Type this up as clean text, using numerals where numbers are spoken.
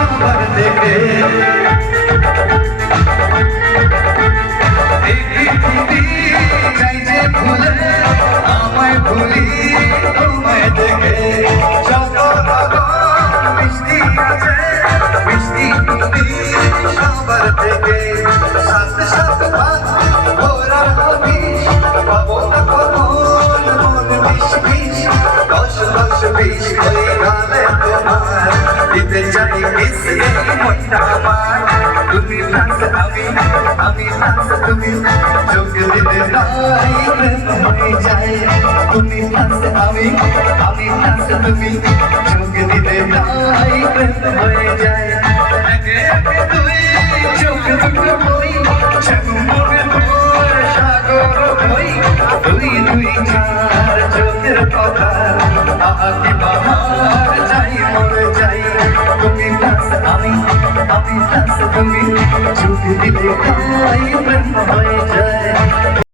সবার থেকে দিতে চাই কিসে মনটা আমার তুমি প্লাস আমি প্লাস তুমি যোগ দিতে নাই প্রেম হয়ে যায় তুমি প্লাস আমি প্লাস তুমি যোগ দিতে নাই প্রেম হয়ে যায় একে একে তুই চোখ দুটো বই মনের ভোর সাগর হই দুই দুই চার চোখের কথা আহাকে বাহার যাই মরে যাই তুমি প্লাস আমি প্লাস তুমি চোখ দিতে নাই প্রেম হয়ে যায়।